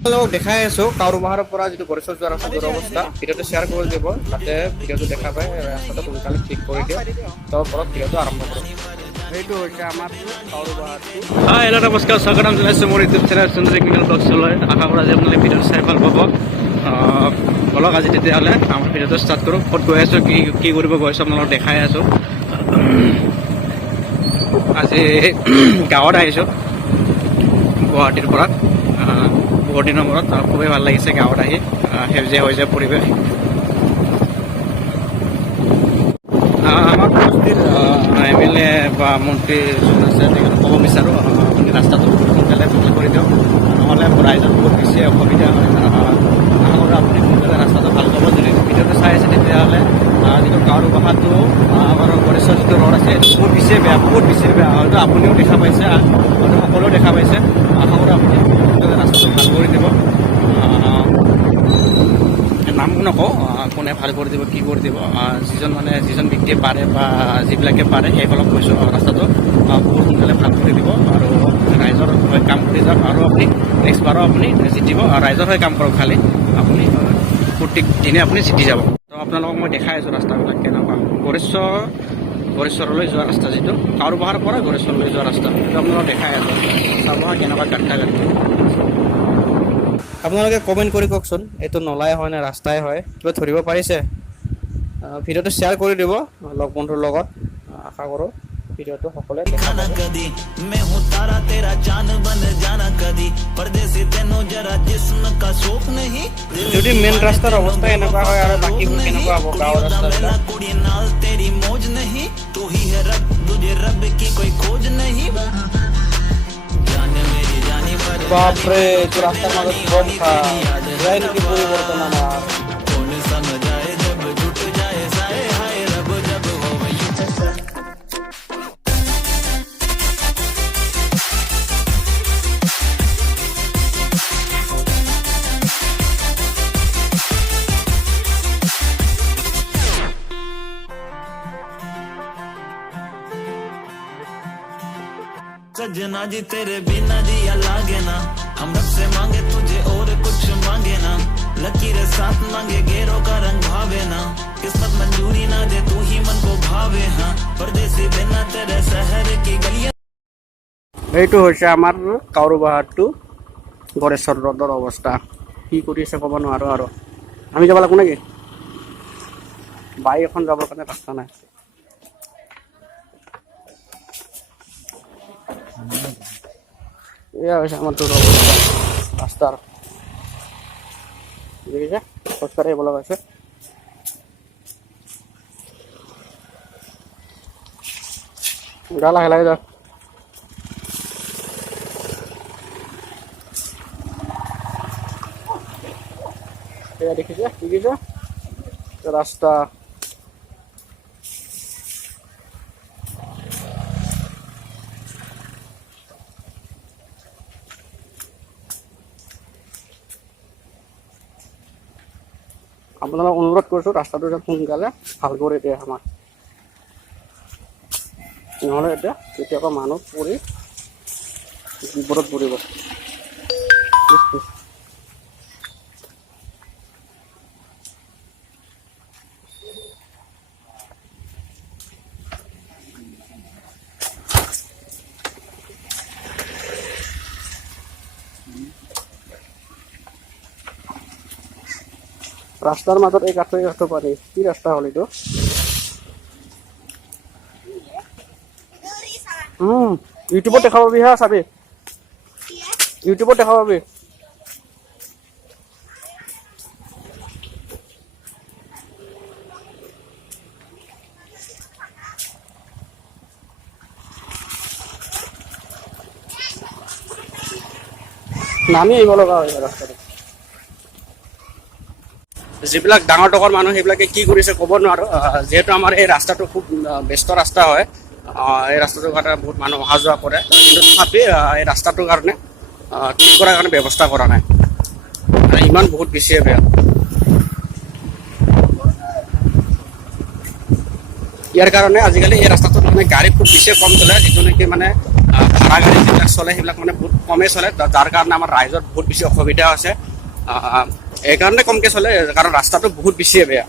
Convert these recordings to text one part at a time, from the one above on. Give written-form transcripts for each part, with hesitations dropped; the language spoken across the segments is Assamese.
দেখাই আছো কাউৰবাহাৰৰ পৰা যিটো গড়েশ্বৰ যোৱা ৰাস্তাটোৰ অৱস্থা ভিডিঅ'টো শ্বেয়াৰ কৰি দিব যাতে ভিডিঅ'টো দেখা পায় ৰাস্তাটো সোনকালে ঠিক কৰি দিয়ে তাৰ পৰা ভিডিঅ'টো আৰম্ভ কৰোঁ এইটো হৈছে আমাৰ কাউৰবাহাৰটো হেল্ল' নমস্কাৰ স্বাগতম জনাইছোঁ মোৰ ইউটিউব চেনেল সুন্দৰ টেকনিকেল ব্লগছলৈ আশা কৰা যে আপোনালোকে ভিডিঅ'টো চাই ভাল পাব বলক আজি তেতিয়াহ'লে আমাৰ ভিডিঅ'টো ষ্টাৰ্ট কৰোঁ ক'ত গৈ আছোঁ কি কৰিব গৈ আছোঁ আপোনালোকক দেখাই আছোঁ আজি গাঁৱত আহিছোঁ গুৱাহাটীৰ পৰা বহুত দিনৰ মূৰত খুবেই ভাল লাগিছে গাঁৱত আহি সেউজীয়া হৈ যায় পৰিৱেশ আমাৰ বস্তিৰ MLA বা মন্ত্ৰী যোন আছে তেখেতক ক'ব বিচাৰোঁ আপুনি ৰাস্তাটো সোনকালে ভাল কৰি দিয়ক নহ'লে ৰাইজৰ বহুত বেছি অসুবিধা হয় আৰু আপুনি সোনকালে ৰাস্তাটো ভাল কৰিব যদি ভিডিঅ'টো চাই আছে তেতিয়াহ'লে যিটো কাউৰবাহাৰটো আমাৰ গড়েশ্বৰ যিটো ৰ'ড আছে এইটো বহুত বেছি বেয়া হয়তো আপুনিও দেখা পাইছে হয়তো সকলোৱেও দেখা পাইছে আশা কৰোঁ আপুনি সোনকালে ৰাস্তাটো ভাল কৰি দিব নাম নকওঁ কোনে ভাল কৰি দিব কি কৰি দিব যিজন ব্যক্তিয়ে পাৰে বা যিবিলাকে পাৰে সেইসকলক কৈছোঁ ৰাস্তাটো বহুত সোনকালে ভাল কৰি দিব আৰু ৰাইজৰ হৈ কাম কৰি যাওক আৰু আপুনি নেক্সট বাৰো আপুনি জিতিব ৰাইজৰ হৈ কাম কৰক খালি আপুনি প্ৰত্যেক দিনে আপুনি জিতি যাব তো আপোনালোকক মই দেখাই আছোঁ ৰাস্তাবিলাক কেনেকুৱা গড়েশ্বৰলৈ যোৱা ৰাস্তা যিটো কাউৰবাহাৰৰ পৰা গড়েশ্বৰলৈ যোৱা ৰাস্তা সেইটো আপোনালোকক দেখাই আছোঁ চাব কেনেকুৱা গাঁঠা আপোনালোকে কমেণ্ট কৰি কওকচোন এইটো নলাই হয় নে ৰাস্তাই হয় কিবা ধৰিব পাৰিছে ভিডিঅ'টো শ্বেয়াৰ কৰি দিব লগ বন্ধুৰ লগত আশা কৰোঁ ভিডিঅ'টো সকলোৱে দেখা পাব যদি মেইন ৰাস্তাৰ অৱস্থা এনেকুৱা হয় আৰু বাকীবোৰ কেনেকুৱা হ'ব গাঁৱৰ ৰাস্তাবিলাক বাপৰে এইটো ৰাস্তাৰ মাজত বম খা যায় নেকি পৰিৱৰ্তন আমাৰ सजना जी तेरे बिना दिया लागे ना हम रब से मांगे तुझे और कुछ मांगे ना लकीरें साथ मांगे गेरों का रंग भावे ना किस्मत मंजूरी ना दे तू ही मन को भावे हाँ परदेसी बिना तेरे शहर की गलियां এইটো হৈছে আমাৰ কাউৰবাহাৰটো গড়েশ্বৰ ৰোডৰ অৱস্থা কি কৰি আছে ক'ব নোৱাৰোঁ আৰু আমি যাব লাগিব নেকি বাইক এখন যাবৰ কাৰণে ৰাস্তা নাই এয়া হৈছে আমাৰ তোৰ অৱস্থা ৰাস্তাৰ দেখিছে খোজকাঢ়ি আহিব লগা হৈছে গা লাহে লাহে যাওক এয়া দেখিছে ৰাস্তা আপোনালোকক অনুৰোধ কৰিছোঁ ৰাস্তাটো যেন সোনকালে ভাল কৰি দিয়ে আমাৰ নহ'লে এতিয়া কেতিয়াবা মানুহ পৰি বিপদত পৰিব ৰাস্তাৰ মাজত এই কাঠটো পাৰি কি ৰাস্তা হ'ল এইটো ইউটিউবত দেখা পাবি হা চাবি ইউটিউবত দেখা পাবি নামি আহিব লগা হয় ৰাস্তাটো যিবিলাক ডাঙৰ টকৰ মানুহ সেইবিলাকে কি কৰিছে ক'ব নোৱাৰোঁ যিহেতু আমাৰ এই ৰাস্তাটো খুব ব্যস্ত ৰাস্তা হয় এই ৰাস্তাটোৰ কাৰণে বহুত মানুহ অহা যোৱা কৰে কিন্তু তথাপি এই ৰাস্তাটোৰ কাৰণে ঠিক কৰাৰ কাৰণে ব্যৱস্থা কৰা নাই ইমান বহুত বেছিয়ে বেয়া ইয়াৰ কাৰণে আজিকালি এই ৰাস্তাটোত মানে গাড়ী খুব বেছি কম চলে যিটো নেকি মানে ভাড়া গাড়ী যিবিলাক চলে সেইবিলাক মানে বহুত কমেই চলে, যাৰ কাৰণে আমাৰ ৰাইজৰ বহুত বেছি অসুবিধা হৈছে। এইকাৰণে কমকৈ চলে কাৰণ ৰাস্তাটো বহুত বেছিয়ে বেয়া।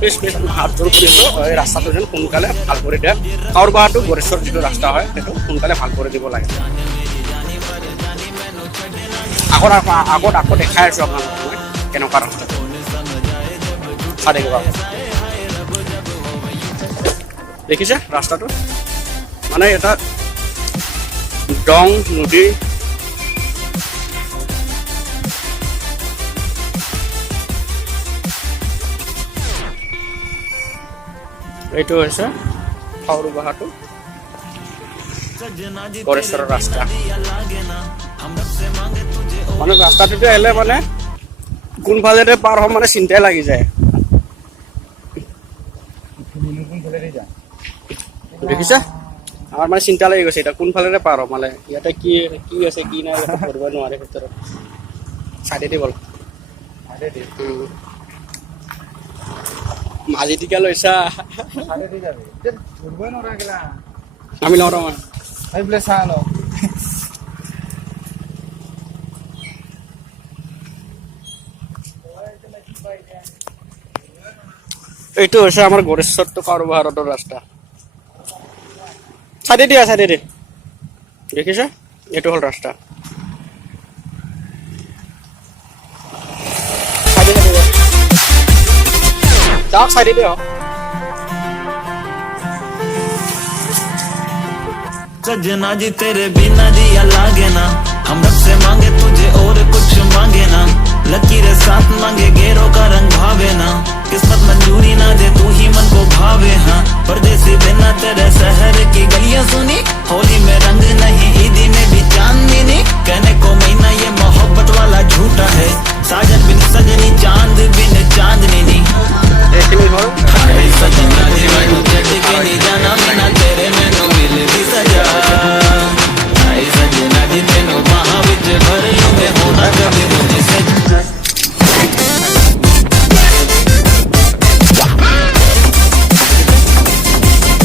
প্লিজ হাত জোৰ কৰিছোঁ, এই ৰাস্তাটো যেন সোনকালে ভাল কৰি দিয়ে। কাউৰবাহাটো গড়েশ্বৰ যিটো ৰাস্তা হয় সেইটো সোনকালে ভাল কৰি দিব লাগে। আগত আকৌ দেখাই আছোঁ আপোনালোকক মই কেনেকুৱা ৰাস্তা চাই থাকিব। দেখিছে ৰাস্তাটো মানে এটা দং নদী এইটো হৈছে কাউৰবাহাটো গড়েশ্বৰৰ ৰাস্তা। মানে ৰাস্তাটোতে আহিলে মানে কোনফালেৰে পাৰ হ'ম মানে চিন্তাই লাগি যায়। দেখিছে আমাৰ মানে চিন্তা লাগি গৈছে এতিয়া কোনফালেৰে পাৰ হ'ম, মানে ইয়াতে কি আছে কি নাই ধৰিব নোৱাৰে ভিতৰত। চাইডেদি বল মাজেদিকে লৈছা আমি লওঁ ৰমা এইটো হৈছে আমাৰ গড়েশ্বৰ টু কাউৰবাহাৰৰ ৰাস্তা। চাইডে দিয়া দেখিছে এইটো হ'ল ৰাস্তা। যাওক চাইডে দিয়া सजना जी तेरे बिना जिया लागे ना, हम रब से मांगे तुझे और कुछ मांगे ना, लकीरें साथ मांगे गेरों का रंग भावे ना, किस्मत मंजूरी ना दे तू ही मन को भावे। हाँ परदेसी बिना तेरे शहर की गलियां सुनी, होली में रंग नहीं ईदी में भी चांदनी नहीं, कहने को महीना ये मोहब्बत वाला झूठा है, साजन बिन सजनी चांद बिन चांदनी नहीं। सजना जी मैनू छड्ड के नहीं जाना, बिना तेरे मैनू मिल भी सजा। सजना जी तेनू बाहां विच भर लूं मैं, होना कभी मुझसे।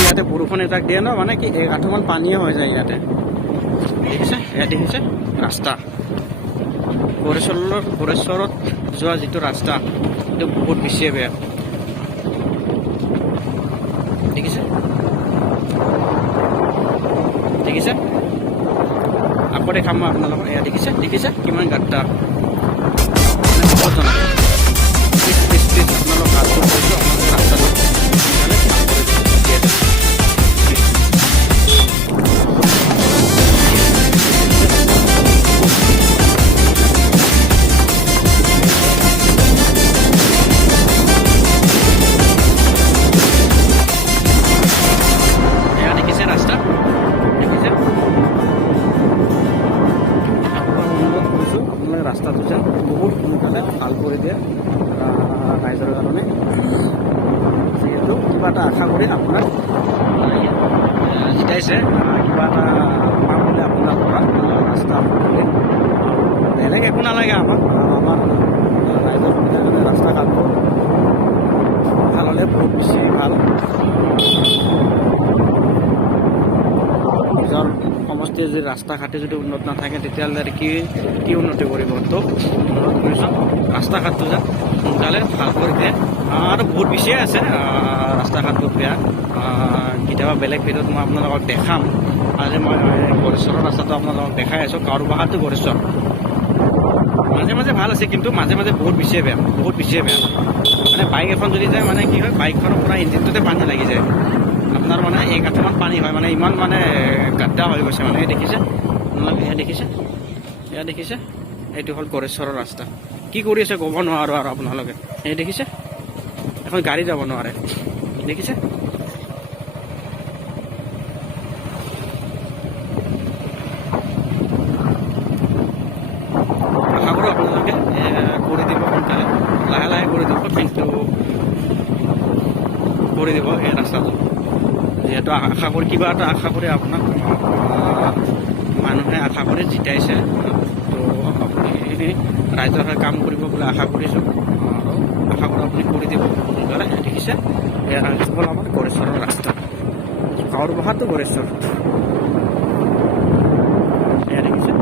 ইয়াতে বৰষুণ এজাক দিয়ে ন, মানে কি আঁঠুমান পানীয়ে হৈ যায় ইয়াতে। দেখিছে ইয়াত দেখিছে ৰাস্তা গড়েশ্বৰত যোৱা যিটো ৰাস্তা সেইটো বহুত বেছিয়ে বেয়া। দেখিছে আকৌ দেখাম মই আপোনালোকক। এয়া দেখিছে কিমান গাঁতটা আপোনালোক ৰাস্তাটো ৰাস্তাটো যেন বহুত সোনকালে ভাল কৰি দিয়ে ৰাইজৰ কাৰণে, যিহেতু কিবা এটা আশা কৰি আপোনাক জিতাইছে, কিবা এটা পাম বুলি আপোনাৰ পৰা ৰাস্তা কৰি বেলেগ একো নালাগে আমাক। আমাৰ ৰাইজৰ সুবিধাৰ কাৰণে ৰাস্তা ঘাটবোৰ ভাল হ'লে বহুত বেছি ভাল। নিজৰ সমষ্টিৰ যদি ৰাস্তা ঘাটে যদি উন্নত নাথাকে তেতিয়াহ'লে কি উন্নতি কৰিব। তো অনুৰোধ কৰিছোঁ ৰাস্তা ঘাটটো যেন সোনকালে ভাল কৰি দিয়ে। আৰু বহুত বেছিয়ে আছে ৰাস্তা ঘাটবোৰ বেয়া, কেতিয়াবা বেলেগ ভিডিঅ'ত মই আপোনালোকক দেখাম। আজি মই গড়েশ্বৰৰ ৰাস্তাটো আপোনালোকক দেখাই আছোঁ। কাউৰবাহাটো গড়েশ্বৰ মাজে মাজে ভাল আছে, কিন্তু মাজে মাজে বহুত বেছিয়ে বেয়া মানে বাইক এখন যদি যায় মানে কি হয়, বাইকখনৰ পৰা ইঞ্জিনটোতে পানী লাগি যায়। আপোনাৰ মানে এক আঁঠুমান পানী হয়, মানে ইমান মানে গাদ্দা হৈ গৈছে। মানে দেখিছে আপোনালোকে, এয়া দেখিছে এইটো হ'ল গড়েশ্বৰৰ ৰাস্তা। কি কৰি আছে ক'ব নোৱাৰোঁ আৰু আপোনালোকে। এই দেখিছে এখন গাড়ী যাব নোৱাৰে। দেখিছে আশা কৰোঁ আপোনালোকে কৰি দিব সোনকালে, লাহে লাহে কৰি দিব, কিন্তু কৰি দিব এই ৰাস্তাটো। যিহেতু আশা কৰি কিবা এটা আশা কৰি আপোনাক মানুহে আশা কৰি জিতাইছে, তো আপুনি ৰাইজৰ হৈ কাম কৰিব বুলি আশা কৰিছোঁ। আশা কৰোঁ আপুনি কৰি দিব সোনকালে। দেখিছে এয়া হ'ল আমাৰ গড়েশ্বৰৰ ৰাস্তা, কাৱৰবহাটো গড়েশ্বৰ। এয়া দেখিছে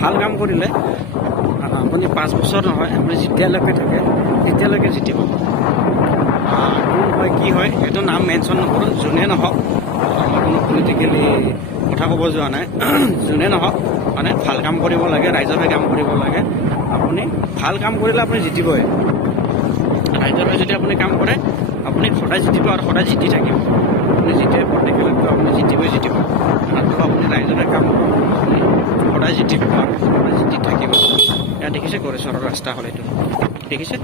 ভাল কাম কৰিলে আপুনি 5 বছৰ নহয়, আপুনি যেতিয়ালৈকে থাকে তেতিয়ালৈকে জিতিব। কোন হয় কি হয় সেইটো নাম মেনশ্যন নকৰোঁ, যোনে নহওক, মই কোনো পলিটিকেলি কথা ক'ব যোৱা নাই। যোনে নহওক মানে ভাল কাম কৰিব লাগে, ৰাইজৰ হৈ কাম কৰিব লাগে। আপুনি ভাল কাম কৰিলে আপুনি জিতিবই। ৰাইজৰ হৈ যদি আপুনি কাম কৰে আপুনি সদায় জিতিব আৰু সদায় জিতি থাকিব। আপুনি যেতিয়াই পলিটিকেলতো আপুনি জিতিবই জিতিব। আৰু আপুনি ৰাইজৰ হৈ কাম কৰিব, আপুনি সদায় জিতিব আৰু সদায় জিতি থাকিব। এয়া দেখিছে গড়েশ্বৰৰ ৰাস্তা হ'ল এইটো, দেখিছে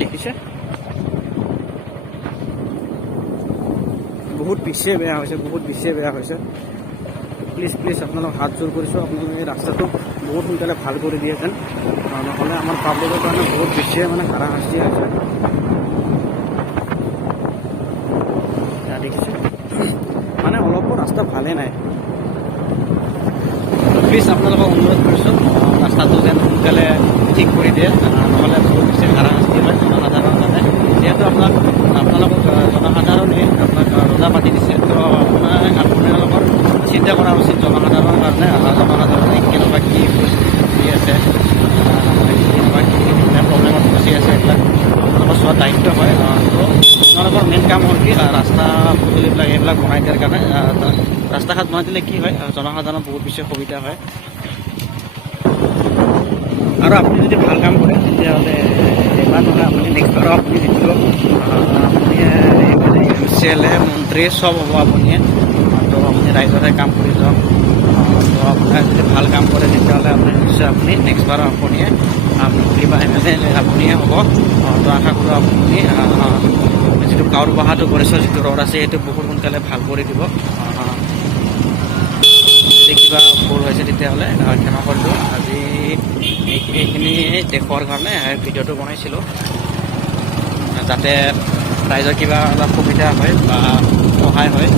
দেখিছে বহুত বেছিয়ে বেয়া হৈছে, বহুত বেছিয়ে বেয়া হৈছে। প্লিজ প্লিজ আপোনালোক হাত জোৰ কৰিছোঁ, আপোনালোকে এই ৰাস্তাটো বহুত সোনকালে ভাল কৰি দিয়ে যেন, নহ'লে আমাৰ পাব্লিকৰ কাৰণে বহুত বেছিয়ে মানে হাৰাশাস্তি হৈছে। দেখিছে মানে অলপো ৰাস্তা ভালেই নাই। প্লিজ আপোনালোকক অনুৰোধ কৰিছোঁ ৰাস্তাটো যেন সোনকালে ঠিক কৰি দিয়ে, নহ'লে বহুত বেছি হাৰাশাস্তি হয় জনসাধাৰণৰ কাৰণে। যিহেতু আপোনালোকক জনসাধাৰণে আপোনাক ৰজা পাতি দিছে, তো আপোনালোকৰ চিন্তা কৰা উচিত জনসাধাৰণৰ কাৰণে। জনসাধাৰণে কেনেকুৱা কি পৰিস্থিতি আছে, কেনেকুৱা কি মানে প্ৰব্লেমত ফচি আছে, এইবিলাক আপোনালোকৰ চোৱা দায়িত্ব হয়। তো আপোনালোকৰ মেইন কাম হ'ল কি ৰাস্তা পদূলিবিলাক এইবিলাক বনাই দিয়াৰ কাৰণে। ৰাস্তা ঘাট বনাই দিলে কি হয় জনসাধাৰণৰ বহুত বেছি সুবিধা হয়। আৰু আপুনি যদি ভাল কাম কৰে তেতিয়াহ'লে এবাৰ নহয় আপুনি নেক্সট বাৰো আপুনি জিতিব। আপুনি MCLA মন্ত্ৰী চব হ'ব আপুনিয়ে। তো আপুনি ৰাইজৰ হৈ কাম কৰি যাওক। তো আপোনাৰ যদি ভাল কাম কৰে তেতিয়াহ'লে আপুনি নিশ্চয় আপুনি নেক্সট বাৰো আপুনিয়ে মন্ত্ৰী বা MLA আপুনিয়ে হ'ব। তো আশা কৰোঁ আপুনি যিটো কাৱৰবহাটো গড়েশ্বৰ যিটো ৰোড আছে সেইটো বহুত সোনকালে ভাল কৰি দিব। যদি কিবা ভুল হৈছে তেতিয়াহ'লে ক্ষমা কৰি দিওঁ। আজি এইখিনি দেখুৱাৰ কাৰণে ভিডিঅ'টো বনাইছিলোঁ, যাতে ৰাইজৰ কিবা অলপ সুবিধা হয় বা সহায় হয়।